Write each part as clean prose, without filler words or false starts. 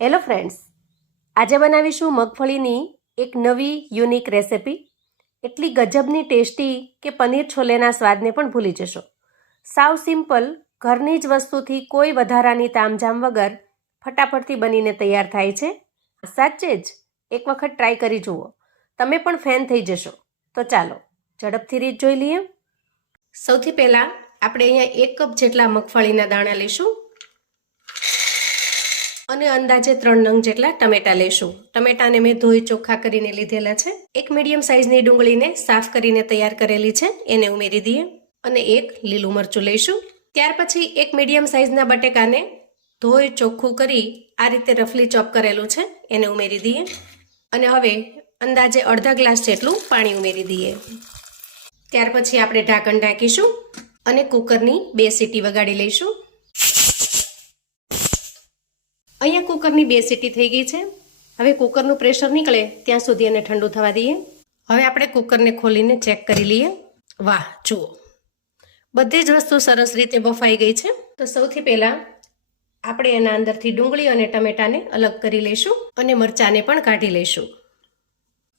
Hello friends, આજે બનાવીશું મગફળીની એક નવી યુનિક રેસિપી. એટલી ગજબની ટેસ્ટી કે પનીર છોલેના સ્વાદને પણ ભૂલી જશો. સાવ સિમ્પલ, ઘરની જ વસ્તુથી કોઈ વધારાની તામઝામ વગર ફટાફટથી બનીને તૈયાર થાય છે. સાચે જ એક વખત ટ્રાય કરી જુઓ, તમે પણ ફેન થઈ જશો. તો ચાલો ઝડપથી રીત જોઈ લઈએ. સૌથી પહેલાં આપણે અહીંયા 1 કપ જેટલા મગફળીના દાણા લઈશું અને અંદાજે 3 નંગ જેટલા ટમેટા લેશું. ટમેટાને મેં ધોઈ ચોખ્ખા કરીને લીધેલા છે. એક મીડિયમ સાઇઝની ડુંગળીને સાફ કરીને તૈયાર કરેલી છે, એને ઉમેરી દઈએ. અને એક લીલું મરચું લઈશું. ત્યાર પછી એક મીડિયમ સાઇઝના બટેકાને ધોઈ ચોખ્ખું કરી આ રીતે રફલી ચોપ કરેલું છે, એને ઉમેરી દઈએ. અને હવે અંદાજે અડધા ગ્લાસ જેટલું પાણી ઉમેરી દઈએ. ત્યાર પછી આપણે ઢાંકણ ઢાંકીશું અને કુકરની 2 સીટી વગાડી લઈશું. અહીંયા કુકરની 2 સીટી થઈ ગઈ છે. હવે કુકરનું પ્રેશર નીકળે ત્યાં સુધી એને ઠંડુ થવા દઈએ. હવે આપણે કુકરને ખોલીને ચેક કરી લઈએ. વાહ, જુઓ બધી જ વસ્તુ સરસ રીતે બફાઈ ગઈ છે. તો સૌથી પહેલાં આપણે એના અંદરથી ડુંગળી અને ટમેટાને અલગ કરી લઈશું અને મરચાંને પણ કાઢી લઈશું.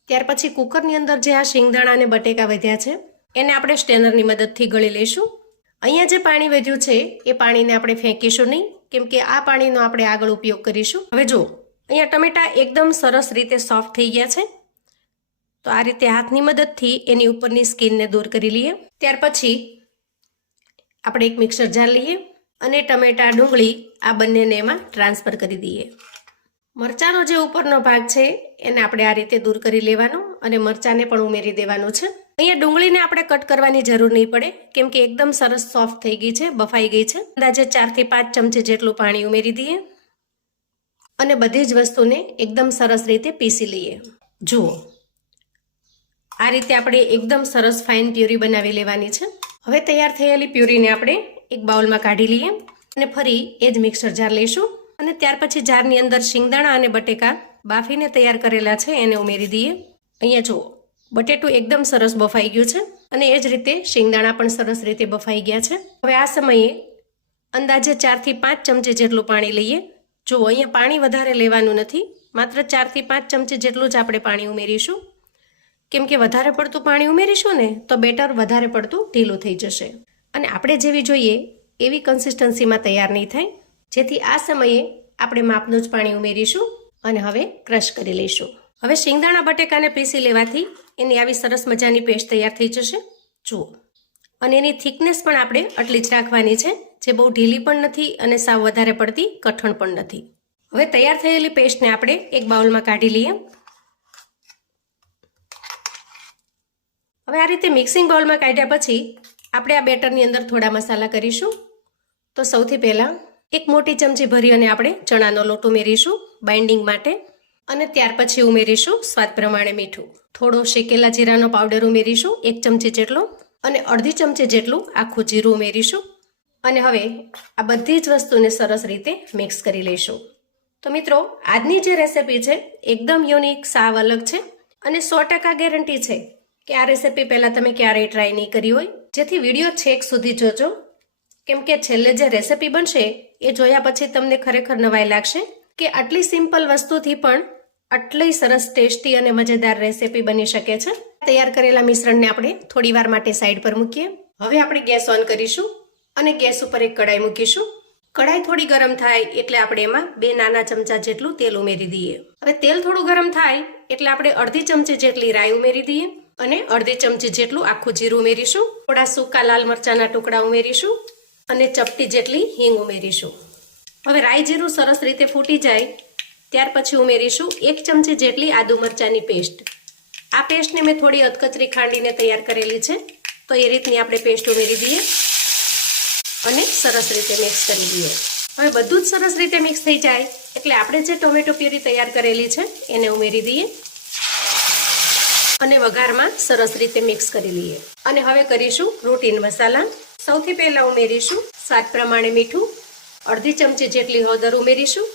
ત્યાર પછી કુકરની અંદર જે આ શિંગદાણા અને બટેકા વધ્યા છે એને આપણે સ્ટેનરની મદદથી ગળી લઈશું. અહીંયા જે પાણી વધ્યું છે એ પાણીને આપણે ફેંકીશું નહીં, કેમ કે આ પાણીનો આપણે આગળ ઉપયોગ કરીશું. હવે જુઓ, અહીંયા ટમેટા એકદમ સરસ રીતે સોફ્ટ થઈ ગયા છે. તો આ રીતે હાથની મદદથી એની ઉપરની સ્કિનને દૂર કરી લઈએ. ત્યાર પછી આપણે એક મિક્સર જાર લઈએ અને ટમેટા ડુંગળી આ બંનેને એમાં ટ્રાન્સફર કરી દઈએ. મરચાંનો જે ઉપરનો ભાગ છે એને આપણે આ રીતે દૂર કરી લેવાનો અને મરચાંને પણ ઉમેરી દેવાનું છે. અહીંયા ડુંગળીને આપણે કટ કરવાની જરૂર નહીં પડે, કેમ કે એકદમ સરસ સોફ્ટ થઈ ગઈ છે, બફાઈ ગઈ છે. અંદાજે 4 થી 5 ચમચી જેટલું પાણી ઉમેરી દઈએ અને બધી જ વસ્તુને એકદમ સરસ રીતે પીસી લઈએ. જુઓ, આ રીતે આપણે એકદમ સરસ ફાઇન પ્યુરી બનાવી લેવાની છે. હવે તૈયાર થયેલી પ્યુરીને આપણે એક બાઉલમાં કાઢી લઈએ અને ફરી એ જ મિક્સર જાર લઈશું અને ત્યાર પછી જારની અંદર શિંગદાણા અને બટેકા બાફીને તૈયાર કરેલા છે એને ઉમેરી દઈએ. અહીંયા જુઓ, બટેટું એકદમ સરસ બફાઈ ગયું છે અને એ જ રીતે શિંગદાણા પણ સરસ રીતે બફાઈ ગયા છે. હવે આ સમયે અંદાજે 4 થી 5 ચમચી જેટલું પાણી લઈએ. જુઓ, અહીંયા પાણી વધારે લેવાનું નથી, માત્ર 4 થી 5 ચમચી જેટલું જ આપણે પાણી ઉમેરીશું, કેમ કે વધારે પડતું પાણી ઉમેરીશું ને તો બેટર વધારે પડતું ઢીલું થઈ જશે અને આપણે જેવી જોઈએ એવી કન્સિસ્ટન્સીમાં તૈયાર નહીં થાય. જેથી આ સમયે આપણે માપનું જ પાણી ઉમેરીશું અને હવે ક્રશ કરી લઈશું. હવે શિંગદાણા બટેકાને પીસી લેવાથી એની આવી સરસ મજાની પેસ્ટ તૈયાર થઈ જશે. જુઓ, અને એની થિકનેસ પણ આપણે આટલી જ રાખવાની છે, જે બહુ ઢીલી પણ નથી અને સાવ વધારે પડતી કઠણ પણ નથી. હવે તૈયાર થયેલી પેસ્ટને આપણે એક બાઉલમાં કાઢી લઈએ. હવે આ રીતે મિક્સિંગ બાઉલમાં કાઢ્યા પછી આપણે આ બેટરની અંદર થોડા મસાલા કરીશું. તો સૌથી પહેલાં એક મોટી ચમચી ભરી અને આપણે ચણાનો લોટ ઉમેરીશું બાઇન્ડિંગ માટે અને ત્યાર પછી ઉમેરીશું સ્વાદ પ્રમાણે મીઠું. થોડો શેકેલા જીરાનો પાવડર ઉમેરીશું 1 ચમચી જેટલો અને અડધી ચમચી જેટલું આખું જીરું ઉમેરીશું અને હવે આ બધી જ વસ્તુને સરસ રીતે મિક્સ કરી લઈશું. તો મિત્રો, આજની જે રેસિપી છે એકદમ યુનિક, સાવ અલગ છે અને 100% ગેરંટી છે કે આ રેસિપી પહેલાં તમે ક્યારેય ટ્રાય નહીં કરી હોય. જેથી વિડીયો છેક સુધી જોજો, કેમ કે છેલ્લે જે રેસિપી બનશે એ જોયા પછી તમને ખરેખર નવાઈ લાગશે કે આટલી સિમ્પલ વસ્તુથી પણ આટલી સરસ ટેસ્ટી અને મજેદાર રેસિપી બની શકે છે. તૈયાર કરેલા મિશ્રણને આપણે થોડી વાર માટે સાઈડ પર મૂકીએ. હવે આપણે ગેસ ઓન કરીશું અને ગેસ ઉપર એક કડાઈ મૂકીશું. કડાઈ થોડી ગરમ થાય એટલે આપણે એમાં 2 નાના ચમચા જેટલું તેલ ઉમેરી દઈએ. હવે તેલ થોડું ગરમ થાય એટલે આપણે અડધી ચમચી જેટલી રાઈ ઉમેરી દઈએ અને અડધી ચમચી જેટલું આખું જીરું ઉમેરીશું. થોડા સૂકા લાલ મરચાંના ટુકડા ઉમેરીશું અને ચપટી જેટલી હિંગ ઉમેરીશું. હવે રાઈ જીરું સરસ રીતે ફૂટી જાય ત્યાર પછી ઉમેરીશું 1 ચમચી જેટલી આદુ મરચાંની પેસ્ટ. આ પેસ્ટને મેં થોડી અધકચરી ખાંડીને તૈયાર કરેલી છે, તો એ રીતની આપણે પેસ્ટ ઉમેરી દઈએ અને સરસ રીતે મિક્સ કરી દઈએ. હવે બધું જ સરસ રીતે મિક્સ થઈ જાય એટલે આપણે જે ટોમેટો પ્યુરી તૈયાર કરેલી છે એને ઉમેરી દઈએ અને વઘારમાં સરસ રીતે મિક્સ કરી લઈએ. અને હવે કરીશું રૂટીન મસાલા. સૌથી પહેલાં ઉમેરીશું સ્વાદ પ્રમાણે મીઠું, અડધી ચમચી જેટલી હળદર ઉમેરીશું,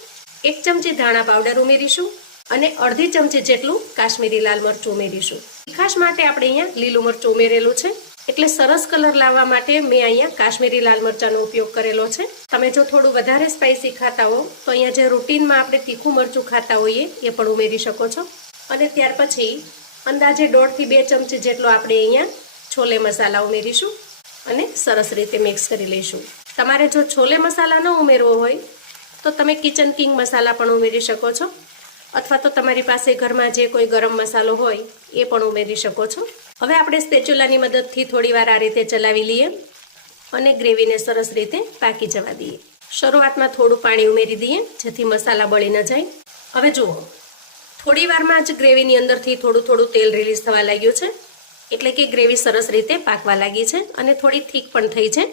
1 ચમચી ધાણા પાવડર ઉમેરીશું અને અડધી ચમચી જેટલું કાશ્મીરી લાલ મરચું ઉમેરીશું. તીખાશ માટે આપણે અહીંયા લીલું મરચું ઉમેરેલું છે એટલે સરસ કલર લાવવા માટે મેં અહીંયા કાશ્મીરી લાલ મરચાંનો ઉપયોગ કરેલો છે. તમે જો થોડું વધારે સ્પાઇસી ખાતા હો તો અહીંયા જે રૂટીનમાં આપણે તીખું મરચું ખાતા હોઈએ એ પણ ઉમેરી શકો છો. અને ત્યાર પછી અંદાજે 1.5 થી 2 ચમચી જેટલો આપણે અહીંયા છોલે મસાલા ઉમેરીશું અને સરસ રીતે મિક્સ કરી લઈશું. તમારે જો છોલે મસાલા ન ઉમેરવો હોય તો તમે કિચન કિંગ મસાલા પણ ઉમેરી શકો છો, અથવા તો તમારી પાસે ઘરમાં જે કોઈ ગરમ મસાલો હોય એ પણ ઉમેરી શકો છો. હવે આપણે સ્પેચ્યુલાની મદદથી થોડીવાર આ રીતે ચલાવી લઈએ અને ગ્રેવીને સરસ રીતે પાકી જવા દઈએ. શરૂઆતમાં થોડું પાણી ઉમેરી દઈએ જેથી મસાલા બળી ન જાય. હવે જુઓ, થોડી વારમાં જ ગ્રેવીની અંદરથી થોડું તેલ રિલીઝ થવા લાગ્યું છે, એટલે કે ગ્રેવી સરસ રીતે પાકવા લાગી છે અને થોડી થીક પણ થઈ છે.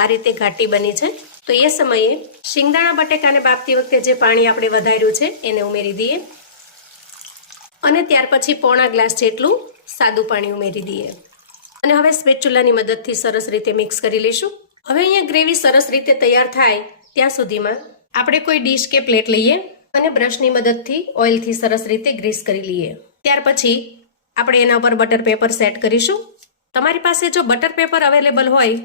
આ રીતે ઘાટી બની છે. તો એ સમયે શિંગદાણા બટેકાને બાફતી વખતે જે પાણી આપણે વધાર્યું છે એને ઉમેરી દઈએ અને ત્યાર પછી પોણા ગ્લાસ જેટલું સાદું પાણી ઉમેરી દઈએ અને હવે સ્પેચ્યુલાની મદદથી સરસ રીતે મિક્સ કરી લઈશું. હવે અહીંયા ગ્રેવી સરસ રીતે તૈયાર થાય ત્યાં સુધીમાં આપણે કોઈ ડીશ કે પ્લેટ લઈએ અને બ્રશની મદદથી ઓઇલથી સરસ રીતે ગ્રીસ કરી લઈએ. ત્યાર પછી આપણે એના ઉપર બટર પેપર સેટ કરીશું. તમારી પાસે જો બટર પેપર અવેલેબલ હોય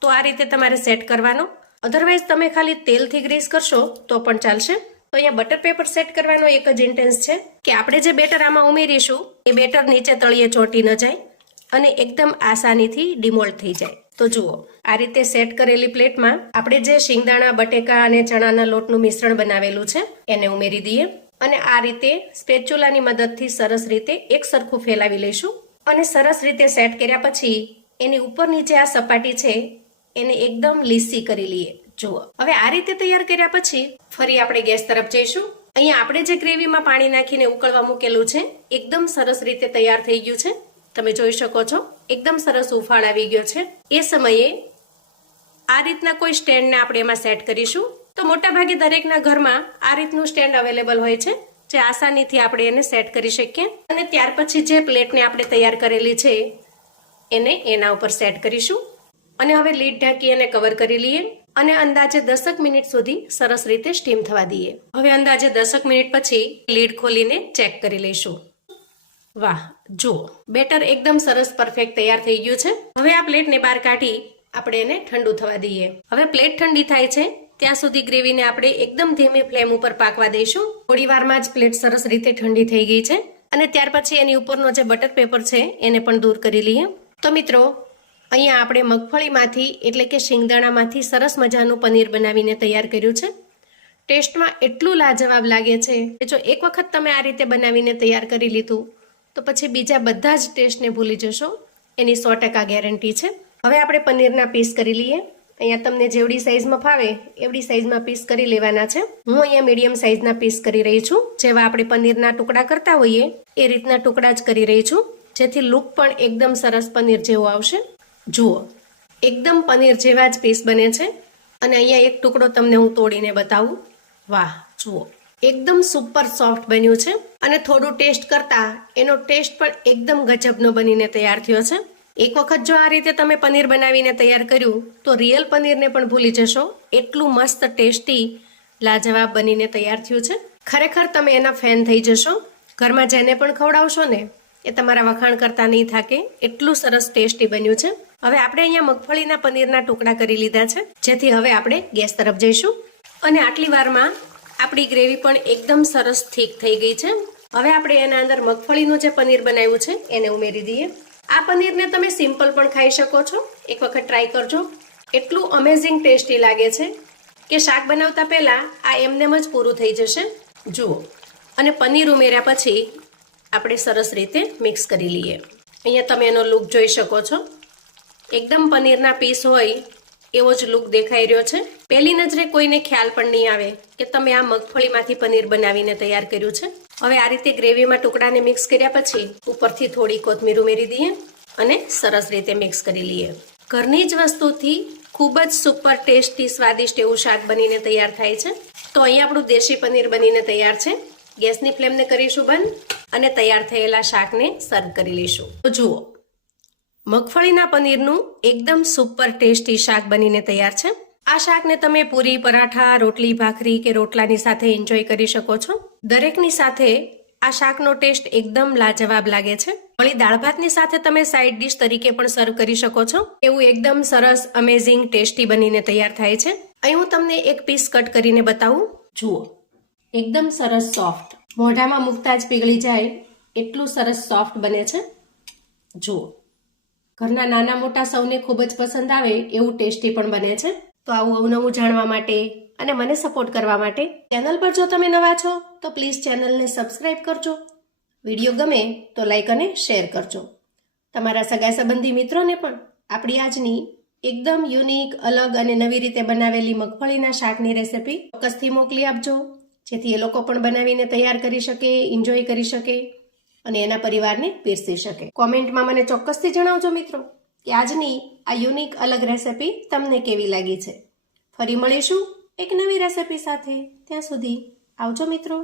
તો આ રીતે તમારે સેટ કરવાનો, અધરવાઇઝ તમે ખાલી તેલથી ગ્રીસ કરશો તો પણ ચાલશે. તો અહીંયા બટર પેપર સેટ કરવાનો એક જ ઇન્ટેન્સ છે કે આપણે જે બેટર આમાં ઉમેરીશું એ બેટર નીચે તળિયે ચોંટી ન જાય અને એકદમ આસાનીથી ડિમોલ્ડ થઈ જાય. તો જુઓ, આ રીતે સેટ કરેલી પ્લેટમાં આપણે જે શિંગદાણા બટેકા અને ચણાના લોટનું મિશ્રણ બનાવેલું છે એને ઉમેરી દઈએ અને આ રીતે સ્પેચ્યુલાની મદદથી સરસ રીતે એક સરખું ફેલાવી લઈશું અને સરસ રીતે સેટ કર્યા પછી એની ઉપરની જે આ સપાટી છે એને એકદમ લીસી કરી લઈએ. જુઓ, હવે આ રીતે તૈયાર કર્યા પછી ફરી આપણે ગેસ તરફ જઈશું. અહીંયા આપણે જે ગ્રેવીમાં પાણી નાખીને ઉકળવા મૂકેલું છે એકદમ સરસ રીતે તૈયાર થઈ ગયું છે. તમે જોઈ શકો છો એકદમ સરસ ઉફાળ આવી ગયો છે. એ સમયે આ રીતના કોઈ સ્ટેન્ડને આપણે એમાં સેટ કરીશું. તો મોટાભાગે દરેકના ઘરમાં આ રીતનું સ્ટેન્ડ અવેલેબલ હોય છે જે આસાનીથી આપણે એને સેટ કરી શકીએ અને ત્યાર પછી જે પ્લેટને આપણે તૈયાર કરેલી છે એને એના ઉપર સેટ કરીશું અને હવે લીડ ઢાંકી અને કવર કરી લઈએ અને અંદાજે 10 મિનિટ સુધી સરસ રીતે સ્ટીમ થવા દઈએ. હવે અંદાજે 10 મિનિટ પછી લીડ ખોલીને ચેક કરી લઈશું. વાહ, જુઓ, બેટર એકદમ સરસ પરફેક્ટ તૈયાર થઈ ગયું છે. હવે આ પ્લેટને બહાર કાઢી આપણે એને ઠંડુ થવા દઈએ. હવે પ્લેટ ઠંડી થાય છે ત્યાં સુધી ગ્રેવીને આપણે એકદમ ધીમી ફ્લેમ ઉપર પાકવા દઈશું. થોડી વારમાં જ પ્લેટ સરસ રીતે ઠંડી થઈ ગઈ છે અને ત્યાર પછી એની ઉપરનો જે બટર પેપર છે એને પણ દૂર કરી લઈએ. તો મિત્રો, અહીંયા આપણે મગફળીમાંથી એટલે કે શિંગદાણામાંથી સરસ મજાનું પનીર બનાવીને તૈયાર કર્યું છે. ટેસ્ટમાં એટલું લાજવાબ લાગે છે કે જો એક વખત તમે આ રીતે બનાવીને તૈયાર કરી લીધું તો પછી બીજા બધા જ ટેસ્ટને ભૂલી જશો, એની 100% ગેરંટી છે. હવે આપણે પનીરના પીસ કરી લઈએ. અહીંયા તમને જેવડી સાઈઝમાં ફાવે એવડી સાઈઝમાં પીસ કરી લેવાના છે. હું અહીંયા મીડિયમ સાઈઝના પીસ કરી રહી છું. જેવા આપણે પનીરના ટુકડા કરતા હોઈએ એ રીતના ટુકડા જ કરી રહી છું, જેથી લુક પણ એકદમ સરસ પનીર જેવો આવશે. જુઓ, એકદમ પનીર જેવા જ પીસ બને છે અને અહીંયા એક ટુકડો તમને હું તોડીને બતાવું. વાહ, જુઓ, એકદમ સુપર સોફ્ટ બન્યું છે અને થોડું ટેસ્ટ કરતા એનો ટેસ્ટ પણ એકદમ ગજબનો બનીને તૈયાર થયો છે. એક વખત જો આ રીતે તમે પનીર બનાવીને તૈયાર કર્યું તો રિયલ પનીરને પણ ભૂલી જશો. એટલું મસ્ત ટેસ્ટી લાજવાબ બનીને તૈયાર થયું છે. ખરેખર તમે એના ફેન થઈ જશો. ઘરમાં જેને પણ ખવડાવશો ને એ તમારા વખાણ કરતા નહીં થાકે, એટલું સરસ ટેસ્ટી બન્યું છે. હવે આપણે અહીંયા મગફળીના પનીરના ટુકડા કરી લીધા છે, જેથી હવે આપણે ગેસ તરફ જઈશું અને આટલી વારમાં આપણી ગ્રેવી પણ એકદમ સરસ થીક થઈ ગઈ છે. હવે આપણે એના અંદર મગફળીનું જે પનીર બનાવ્યું છે એને ઉમેરી દઈએ. આ પનીરને તમે સિમ્પલ પણ ખાઈ શકો છો. એક વખત ટ્રાય કરજો. એટલું અમેઝિંગ ટેસ્ટી લાગે છે કે શાક બનાવતા પહેલા આ એમનેમ જ પૂરું થઈ જશે. જુઓ, અને પનીર ઉમેર્યા પછી આપણે સરસ રીતે મિક્સ કરી લઈએ. અહીંયા તમે એનો લુક જોઈ શકો છો. એકદમ પનીરના પીસ હોય એવો જ લુક દેખાઈ રહ્યો છે. પહેલી નજરે કોઈને ખ્યાલ પણ નહીં આવે કે તમે આ મગફળીમાંથી પનીર બનાવીને તૈયાર કર્યું છે. હવે આ રીતે ગ્રેવીમાં ટુકડાને મિક્સ કર્યા પછી ઉપરથી થોડી કોથમીર ઉમેરી દઈએ અને સરસ રીતે મિક્સ કરી લઈએ. ઘરની જ વસ્તુથી ખૂબ જ સુપર ટેસ્ટી સ્વાદિષ્ટ એવું શાક બનીને તૈયાર થાય છે. તો અહીંયા આપણું દેશી પનીર બનીને તૈયાર છે. ગેસની ફ્લેમને કરીશું બંધ અને તૈયાર થયેલા શાકને સર્વ કરી લઈશું. તો જુઓ, મગફળીના પનીરનું એકદમ સુપર ટેસ્ટી શાક બનીને તૈયાર છે. આ શાકને તમે પૂરી, પરાઠા, રોટલી, ભાખરી કે રોટલાની સાથે એન્જોય કરી શકો છો. દરેકની સાથે આ શાકનો ટેસ્ટ એકદમ લાજવાબ લાગે છે. વળી દાળ ભાતની સાથે તમે સાઈડ ડિશ તરીકે પણ સર્વ કરી શકો છો. એવું એકદમ સરસ અમેઝિંગ ટેસ્ટી બનીને તૈયાર થાય છે. અહીં હું તમને એક પીસ કટ કરીને બતાવું. જુઓ, એકદમ સરસ સોફ્ટ, મોઢામાં મૂકતા જ પીગળી જાય એટલું સરસ સોફ્ટ બને છે. જુઓ, ઘરના નાના મોટા સૌને ખૂબ જ પસંદ આવે એવું ટેસ્ટી પણ બને છે. તો આવું અવનવું જાણવા માટે અને મને સપોર્ટ કરવા માટે ચેનલ પર જો તમે નવા છો તો પ્લીઝ ચેનલને સબસ્ક્રાઇબ કરજો. વિડીયો ગમે તો લાઈક અને શેર કરજો. તમારા સગા સંબંધી મિત્રોને પણ આપણી આજની એકદમ યુનિક, અલગ અને નવી રીતે બનાવેલી મગફળીના શાકની રેસિપી ચોક્કસથી મોકલી આપજો, જેથી એ લોકો પણ બનાવીને તૈયાર કરી શકે, એન્જોય કરી શકે અને એના પરિવારને પીરસી શકે. કોમેન્ટમાં મને ચોક્કસથી જણાવજો મિત્રો કે આજની આ યુનિક અલગ રેસિપી તમને કેવી લાગી છે. ફરી મળીશું એક નવી રેસિપી સાથે. ત્યાં સુધી આવજો મિત્રો.